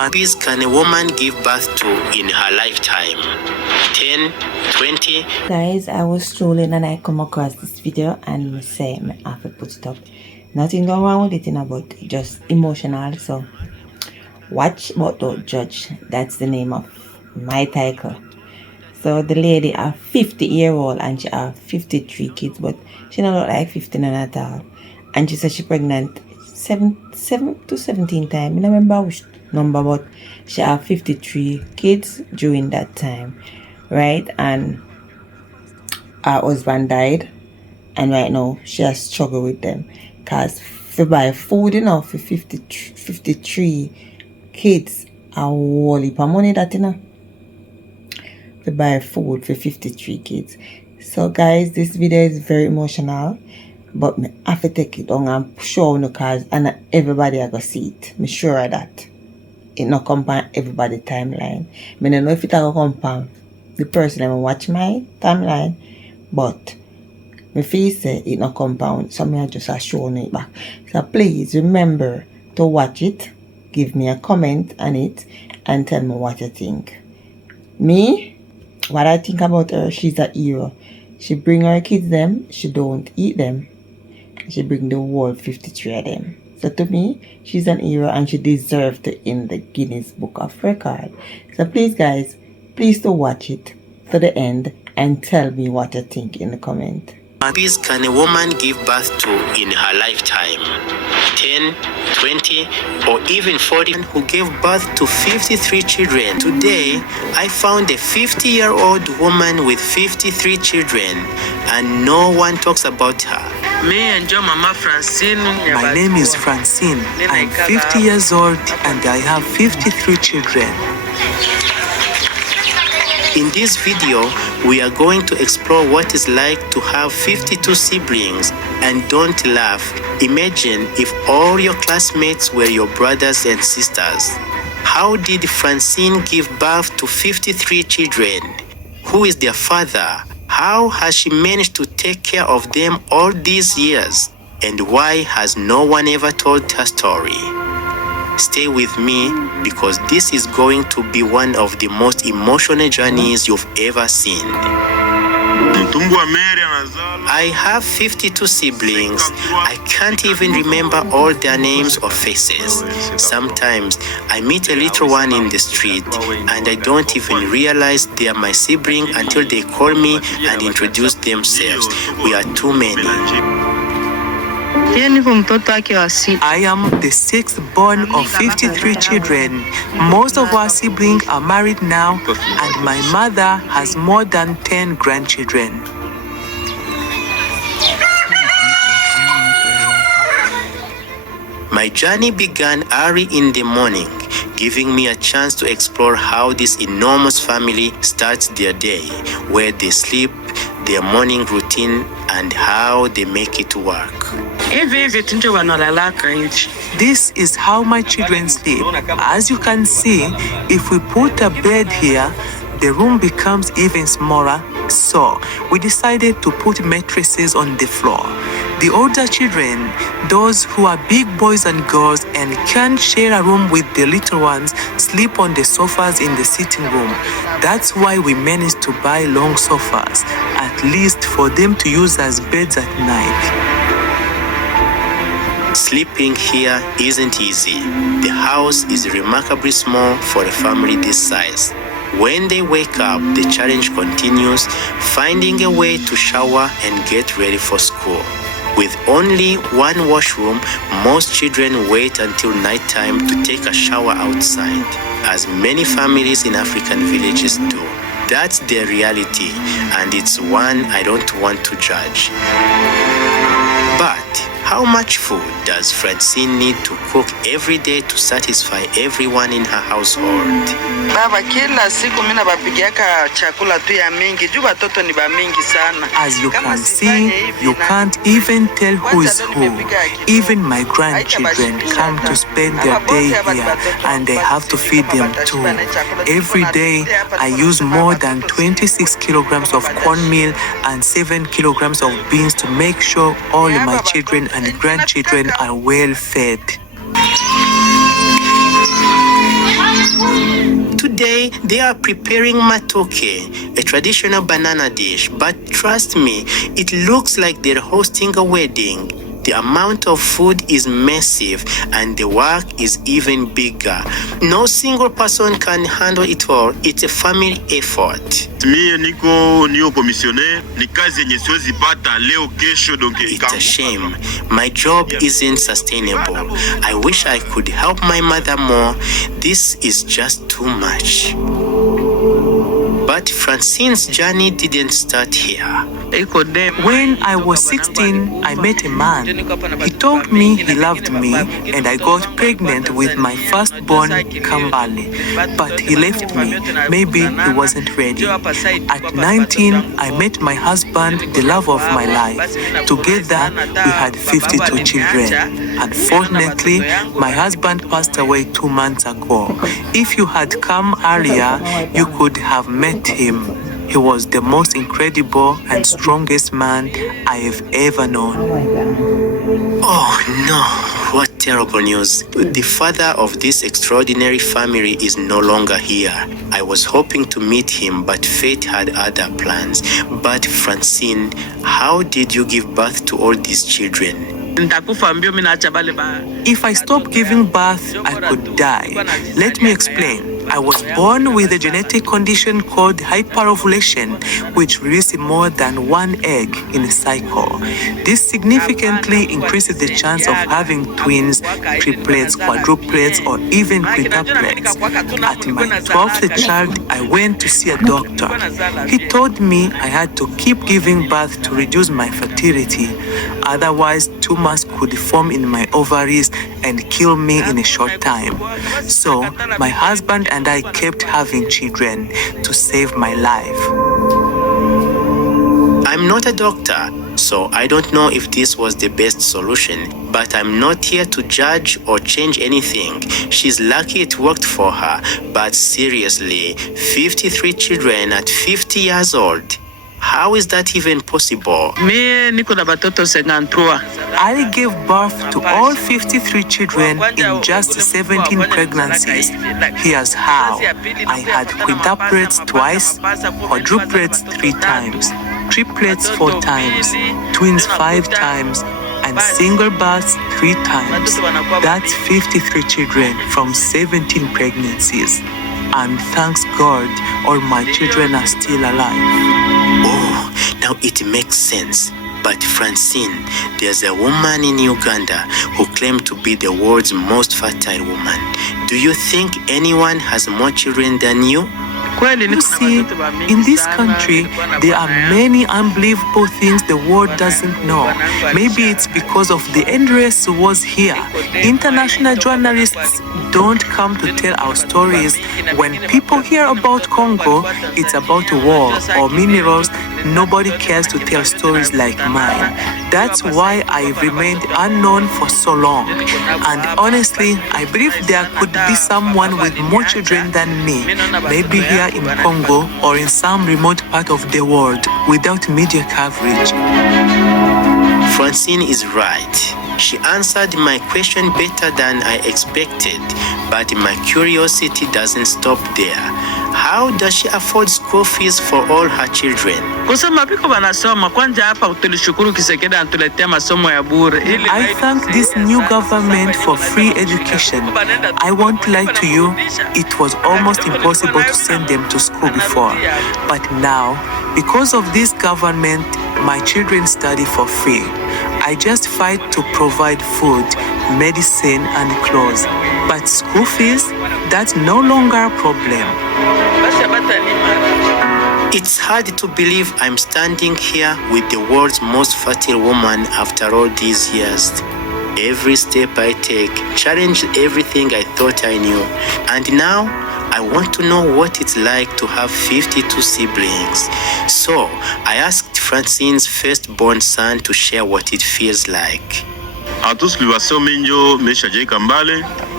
babies can a woman give birth to in her lifetime? 10, 20? Guys, I was strolling and I come across this video and I say I have to put it up. Nothing going wrong with it, but just emotional. So watch but don't judge. That's the name of my title. So the lady a 50-year-old and she have 53 kids, but she don't look like 15 at all. And she said she pregnant 7 to 17 times. I don't remember which number, but she have 53 kids during that time, right? And her husband died, and right now she has struggled with them because to buy food, for 53 kids, a whole heap of money that, to buy food for 53 kids. So guys, this video is very emotional, but I have to take it on and show you because and everybody I go see it. I'm sure of that. It not come on everybody timeline. I don't know if it will come on the person that watch my timeline, but my face say it not compound, so I just show it back. So please remember to watch it, give me a comment on it, and tell me what you think. Me, what I think about her, she's a hero. She bring her kids them, she don't eat them. She bring the whole 53 of them. So to me, she's an hero and she deserves to in the Guinness Book of Record. So please guys, please to watch it to the end and tell me what you think in the comment. Babies can a woman give birth to in her lifetime? 10, 20, or even 40? Who gave birth to 53 children. Today, I found a 50-year-old woman with 53 children, and no one talks about her. Me and your mama Francine. My name is Francine. I'm 50 years old and I have 53 children. In this video, we are going to explore what it's like to have 52 siblings. And don't laugh. Imagine if all your classmates were your brothers and sisters. How did Francine give birth to 53 children? Who is their father? How has she managed to take care of them all these years? And why has no one ever told her story? Stay with me because this is going to be one of the most emotional journeys you've ever seen. I have 52 siblings. I can't even remember all their names or faces. Sometimes I meet a little one in the street and I don't even realize they are my sibling until they call me and introduce themselves. We are too many. I am the sixth born of 53 children. Most of our siblings are married now, and my mother has more than 10 grandchildren. My journey began early in the morning, giving me a chance to explore how this enormous family starts their day, where they sleep, their morning routine, and how they make it work. This is how my children sleep. As you can see, if we put a bed here, the room becomes even smaller, so we decided to put mattresses on the floor. The older children, those who are big boys and girls and can't share a room with the little ones, sleep on the sofas in the sitting room. That's why we managed to buy long sofas, at least for them to use as beds at night. Sleeping here isn't easy. The house is remarkably small for a family this size. When they wake up, the challenge continues, finding a way to shower and get ready for school. With only one washroom, most children wait until nighttime to take a shower outside, as many families in African villages do. That's their reality, and it's one I don't want to judge. But how much food does Francine need to cook every day to satisfy everyone in her household? Baba, kila siku mina bapigiaka chakula tu ya mingi, juu watoto ni ba mingi sana. As you can see, you can't even tell who is who. Even my grandchildren come to spend their day here and I have to feed them too. Every day, I use more than 26 kilograms of cornmeal and 7 kilograms of beans to make sure all my children and grandchildren are well fed. Today, they are preparing matoke, a traditional banana dish, but trust me, it looks like they're hosting a wedding. The amount of food is massive and the work is even bigger. No single person can handle it all. It's a family effort. Mie niko commissioner, ni kazi yenye siwezi pata leo kesho donge. It's a shame. My job isn't sustainable. I wish I could help my mother more. This is just too much. But Francine's journey didn't start here. When I was 16, I met a man. He told me he loved me and I got pregnant with my firstborn, Kambale. But he left me. Maybe he wasn't ready. At 19, I met my husband, the love of my life. Together, we had 52 children. Unfortunately, my husband passed away 2 months ago. If you had come earlier, you could have met him. He was the most incredible and strongest man I have ever known. Oh no, what terrible news. The father of this extraordinary family is no longer here. I was hoping to meet him, but fate had other plans. But Francine, how did you give birth to all these children? If I stop giving birth, I could die. Let me explain. I was born with a genetic condition called hyperovulation, which releases more than one egg in a cycle. This significantly increases the chance of having twins, triplets, quadruplets, or even quintuplets. At my 12th child, I went to see a doctor. He told me I had to keep giving birth to reduce my fertility. Otherwise, tumors could form in my ovaries and kill me in a short time. So, my husband and I kept having children to save my life. I'm not a doctor, so I don't know if this was the best solution, but I'm not here to judge or change anything. She's lucky it worked for her, but seriously, 53 children at 50 years old. How is that even possible? I gave birth to all 53 children in just 17 pregnancies. Here's how. I had quintuplets twice, quadruplets 3 times, triplets 4 times, twins 5 times, and single births 3 times. That's 53 children from 17 pregnancies. And thanks God, all my children are still alive. Oh, now it makes sense. But Francine, there's a woman in Uganda who claimed to be the world's most fertile woman. Do you think anyone has more children than you? You see, in this country, there are many unbelievable things the world doesn't know. Maybe it's because of the endless wars here. International journalists don't come to tell our stories. When people hear about Congo, it's about war or minerals. Nobody cares to tell stories like mine. That's why I remained unknown for so long. And honestly, I believe there could be someone with more children than me, maybe here in Congo or in some remote part of the world without media coverage. Francine is right. She answered my question better than I expected, but my curiosity doesn't stop there. How does she afford school fees for all her children? I thank this new government for free education. I won't lie to you, it was almost impossible to send them to school before. But now, because of this government, my children study for free. I just fight to provide food, medicine, and clothes. But school fees, that's no longer a problem. It's hard to believe I'm standing here with the world's most fertile woman after all these years. Every step I take challenged everything I thought I knew. And now, I want to know what it's like to have 52 siblings. So, I asked Francine's firstborn son to share what it feels like.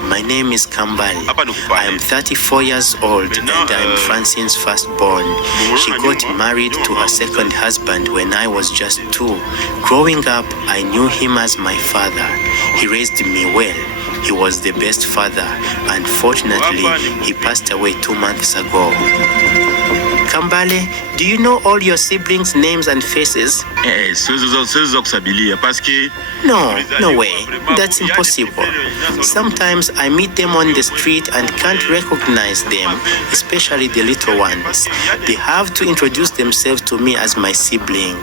My name is Kambale. I am 34 years old and I am Francine's firstborn. She got married to her second husband when I was just 2. Growing up, I knew him as my father. He raised me well. He was the best father. Unfortunately, he passed away 2 months ago. Kambale, do you know all your siblings' names and faces? Siwezi kusabilia paske No way. That's impossible. Sometimes I meet them on the street and can't recognize them, especially the little ones. They have to introduce themselves to me as my sibling.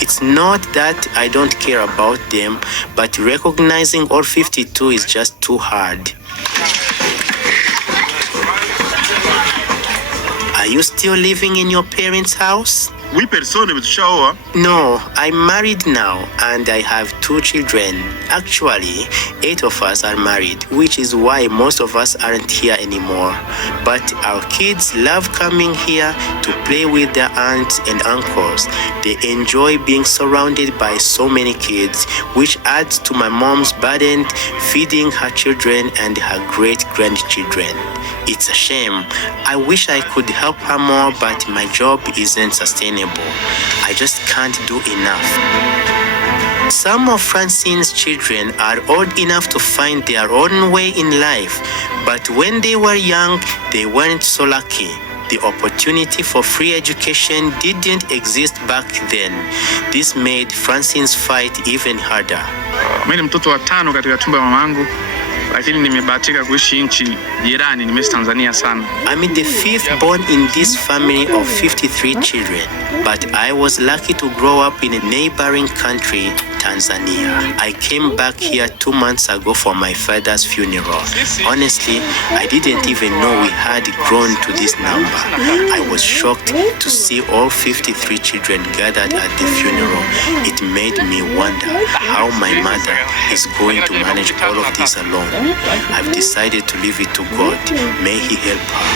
It's not that I don't care about them, but recognizing all 52 is just too hard. Are you still living in your parents' house? Oui, personne tushaoa. No, I'm married now and I have 2 children. Actually, 8 of us are married, which is why most of us aren't here anymore. But our kids love coming here to play with their aunts and uncles. They enjoy being surrounded by so many kids, which adds to my mom's burden feeding her children and her great-grandchildren. It's a shame. I wish I could help her more, but my job isn't sustainable. I just can't do enough. Some of Francine's children are old enough to find their own way in life, but when they were young, they weren't so lucky. The opportunity for free education didn't exist back then. This made Francine's fight even harder. Mimi ni mtoto wa 5 katika tumbo la mamangu. Lakini nimebahatika kuishi nchi jirani, nimeishi Tanzania sana. I'm the 5th born in this family of 53 children, but I was lucky to grow up in a neighboring country, Tanzania. I came back here 2 months ago for my father's funeral. Honestly, I didn't even know we had grown to this number. I was shocked to see all 53 children gathered at the funeral. It made me wonder how my mother is going to manage all of this alone. I've decided to leave it to God. May He help her.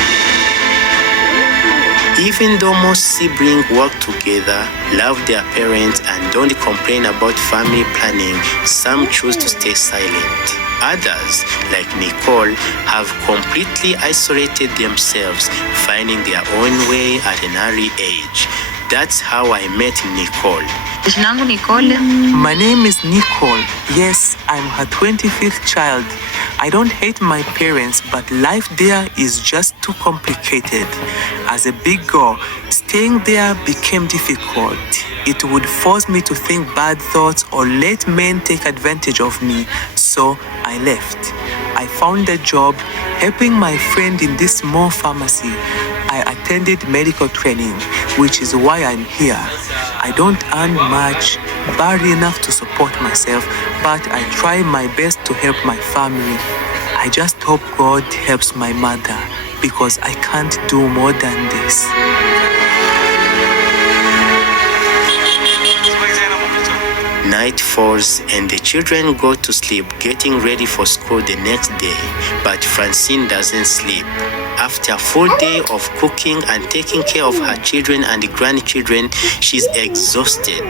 Even though most siblings work together, love their parents, and don't complain about family planning, some choose to stay silent. Others, like Nicole, have completely isolated themselves, finding their own way at an early age. That's how I met Nicole. My name is Nicole. Yes, I'm her 25th child. I don't hate my parents, but life there is just too complicated. As a big girl, staying there became difficult. It would force me to think bad thoughts or let men take advantage of me, so I left. I found a job helping my friend in this small pharmacy. I attended medical training, which is why I'm here. I don't earn much, barely enough to support myself, but I try my best to help my family. I just hope God helps my mother, because I can't do more than this. Night falls and the children go to sleep, getting ready for school the next day. But Francine doesn't sleep. After a full day of cooking and taking care of her children and grandchildren, she's exhausted.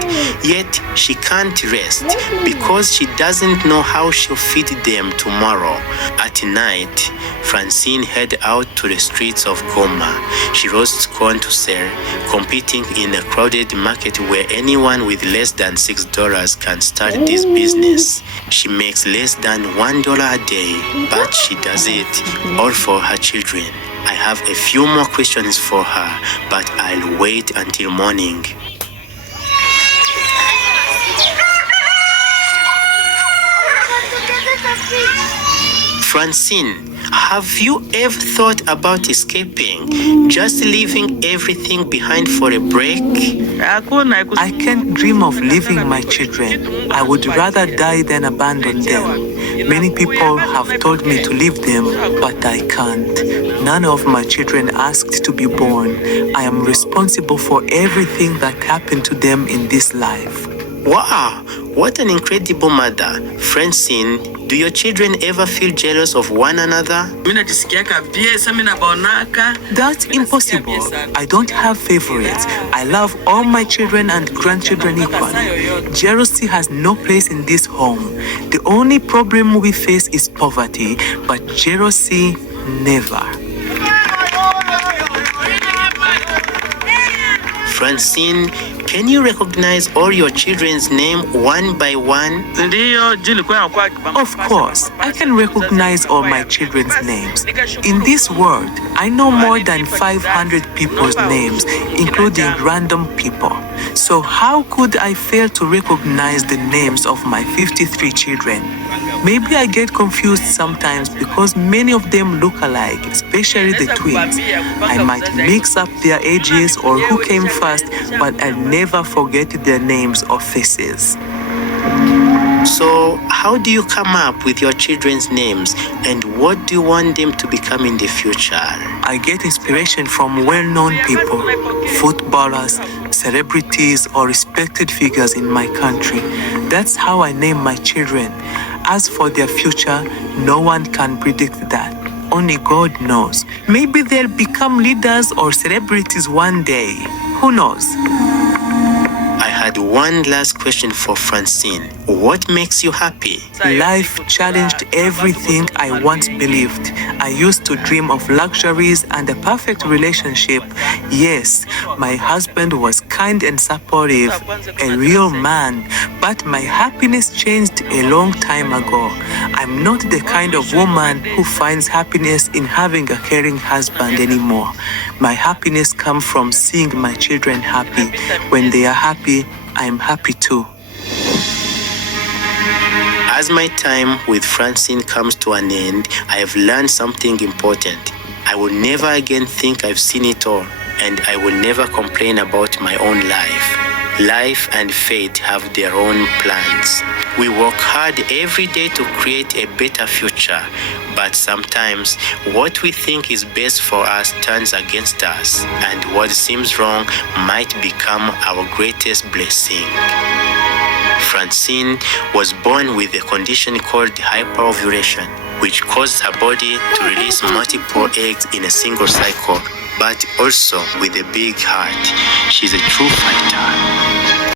Yet she can't rest because she doesn't know how she'll feed them tomorrow. At night, Francine head out to the streets of Goma. She roasts corn to sell, competing in a crowded market where anyone with less than $6 can start this business. She makes less than $1 a day, but she does it all for her children. I have a few more questions for her, but I'll wait until morning. Francine, have you ever thought about escaping? Just leaving everything behind for a break? I can't dream of leaving my children. I would rather die than abandon them. Many people have told me to leave them, but I can't. None of my children asked to be born. I am responsible for everything that happened to them in this life. Wow, what an incredible mother. Francine, do your children ever feel jealous of one another? That's impossible. I don't have favorites. I love all my children and grandchildren equally. Jealousy has no place in this home. The only problem we face is poverty, but jealousy, never. Francine, Can you recognize all your children's name one by one? Of course, I can recognize all my children's names. In this world, I know more than 500 people's names, including random people. So how could I fail to recognize the names of my 53 children? Maybe I get confused sometimes because many of them look alike, especially the twins. I might mix up their ages or who came first, but I'll never forget their names or faces. So, how do you come up with your children's names, and what do you want them to become in the future? I get inspiration from well-known people, footballers, celebrities, or respected figures in my country. That's how I name my children. As for their future, no one can predict that. Only God knows. Maybe they'll become leaders or celebrities one day. Who knows? I had one last question for Francine. What makes you happy? Life challenged everything I once believed. I used to dream of luxuries and a perfect relationship. Yes, my husband was kind and supportive, a real man. But my happiness changed a long time ago. I'm not the kind of woman who finds happiness in having a caring husband anymore. My happiness comes from seeing my children happy. When they are happy, I'm happy too. As my time with Francine comes to an end, I have learned something important. I will never again think I've seen it all, and I will never complain about my own life. Life and fate have their own plans. We work hard every day to create a better future, but sometimes what we think is best for us turns against us, and what seems wrong might become our greatest blessing. Francine was born with a condition called hyperovulation, which causes her body to release multiple eggs in a single cycle, but also with a big heart. She's a true fighter.